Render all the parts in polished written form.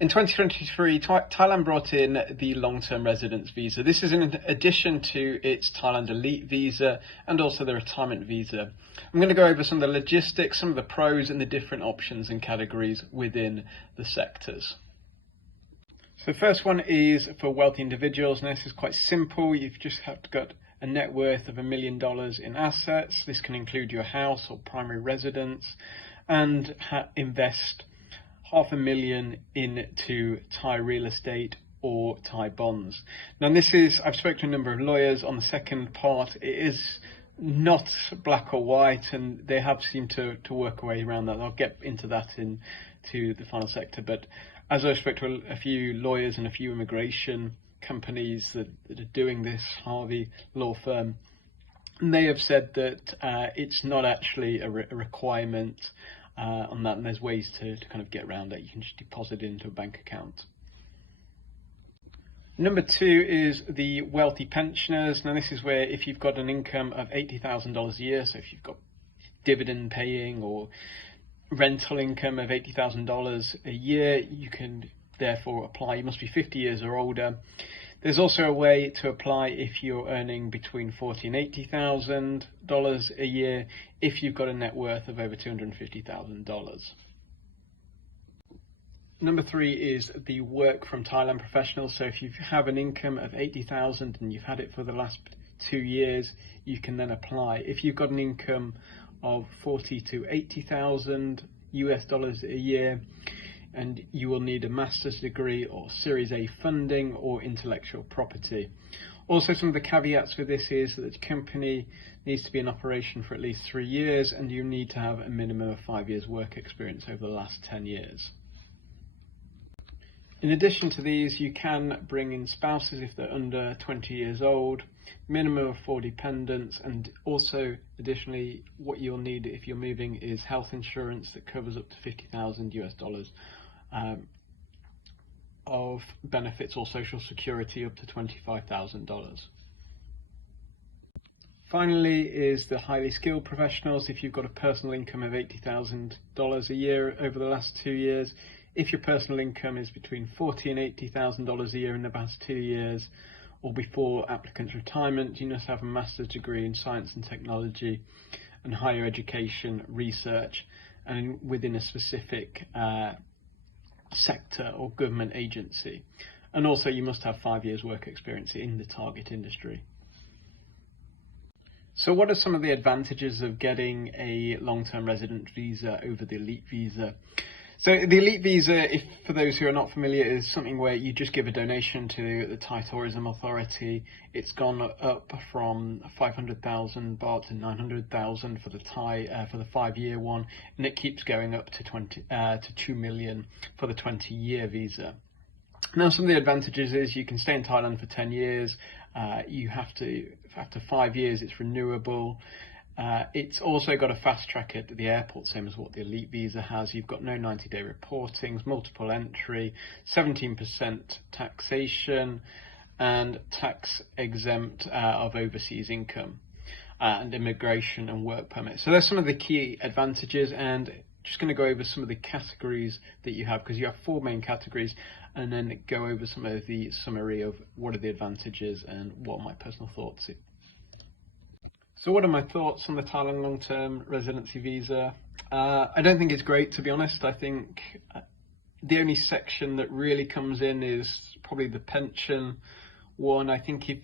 In 2023, Thailand brought in the long-term residence visa. This is in addition to its Thailand Elite visa and also the retirement visa. I'm going to go over some of the logistics, some of the pros and the different options and categories within the sectors. So the first one is for wealthy individuals, and this is quite simple. You've just got a net worth of $1 million in assets. This can include your house or primary residence, and invest $500,000 into Thai real estate or Thai bonds. Now I've spoken to a number of lawyers on the second part. It is not black or white, and they have seemed to work a way around that. I'll get into that into the final sector, but as I spoke to a few lawyers and a few immigration companies that are doing this, Harvey law firm, and they have said that it's not actually a requirement on that, and there's ways to kind of get around that. You can just deposit it into a bank account. Number two is the wealthy pensioners. Now this is where if you've got an income of $80,000 a year, so if you've got dividend paying or rental income of $80,000 a year, you can therefore apply. You must be 50 years or older. There's also a way to apply if you're earning between $40,000 and $80,000 a year, if you've got a net worth of over $250,000. Number three is the work from Thailand professionals. So if you have an income of $80,000 and you've had it for the last 2 years, you can then apply. If you've got an income of $40,000 to $80,000 a year, and you will need a master's degree or Series A funding or intellectual property. Also, some of the caveats with this is that the company needs to be in operation for at least 3 years, and you need to have a minimum of 5 years work experience over the last 10 years. In addition to these, you can bring in spouses if they're under 20 years old, minimum of 4 dependents, and also additionally what you'll need if you're moving is health insurance that covers up to $50,000 of benefits, or social security up to $25,000. Finally is the highly skilled professionals. If you've got a personal income of $80,000 a year over the last 2 years, if your personal income is between $40,000 and $80,000 a year in the past 2 years, or before applicant's retirement, you must have a master's degree in science and technology and higher education research, and within a specific sector or government agency. And also you must have 5 years work experience in the target industry. So what are some of the advantages of getting a long-term resident visa over the Elite visa? So the Elite visa, for those who are not familiar, is something where you just give a donation to the Thai Tourism Authority. It's gone up from 500,000 baht to 900,000 for the for the 5-year one, and it keeps going up to 2 million for the 20-year visa. Now, some of the advantages is you can stay in Thailand for 10 years. You have to, after 5 years, it's renewable. It's also got a fast track at the airport, same as what the Elite visa has. You've got no 90-day reportings, multiple entry, 17% taxation, and tax exempt of overseas income, and immigration and work permits. So there's some of the key advantages, and just going to go over some of the categories that you have, because you have 4 main categories, and then go over some of the summary of what are the advantages and what are my personal thoughts. So what are my thoughts on the Thailand long-term residency visa? I don't think it's great, to be honest. I think the only section that really comes in is probably the pension one. I think if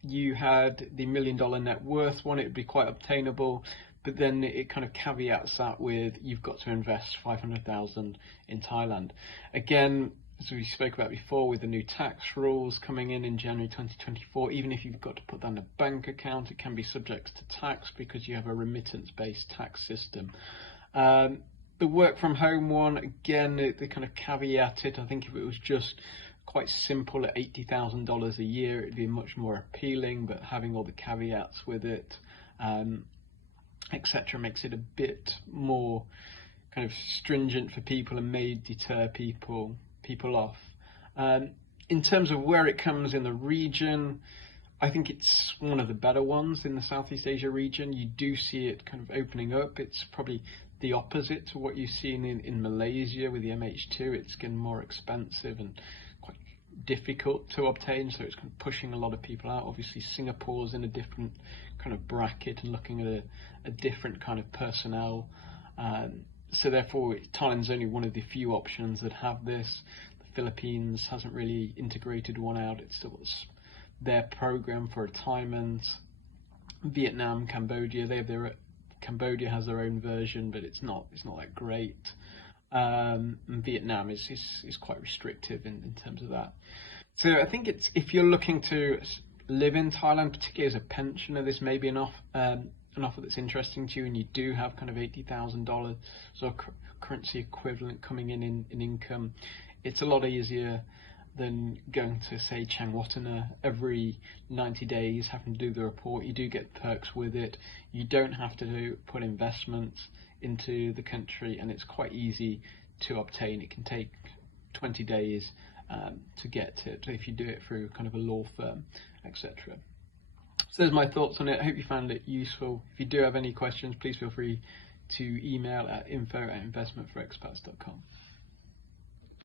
you had the $1 million net worth one, it would be quite obtainable, but then it kind of caveats that with you've got to invest 500,000 in Thailand. Again, as we spoke about before, with the new tax rules coming in January 2024, even if you've got to put that in a bank account, it can be subject to tax because you have a remittance-based tax system. The work from home one, again, they kind of caveat it. I think if it was just quite simple at $80,000 a year, it'd be much more appealing, but having all the caveats with it, etc., makes it a bit more kind of stringent for people and may deter people off. In terms of where it comes in the region, I think it's one of the better ones in the Southeast Asia region. You do see it kind of opening up. It's probably the opposite to what you've seen in Malaysia with the MH2. It's getting more expensive and quite difficult to obtain, so it's kind of pushing a lot of people out. Obviously Singapore's in a different kind of bracket and looking at a different kind of personnel, so therefore Thailand's only one of the few options that have this. The Philippines hasn't really integrated one out. It's still their program for retirement. Vietnam, Cambodia, Cambodia has their own version, but it's not that great. And Vietnam is quite restrictive in terms of that. So I think if you're looking to live in Thailand, particularly as a pensioner, this may be an offer that's interesting to you, and you do have kind of $80,000 sort of currency equivalent coming in income. It's a lot easier than going to, say, Changwatana every 90 days, having to do the report. You do get perks with it. You don't have to put investments into the country, and it's quite easy to obtain. It can take 20 days to get it if you do it through kind of a law firm, etc. So there's my thoughts on it. I hope you found it useful. If you do have any questions, please feel free to email at info@investmentforexpats.com.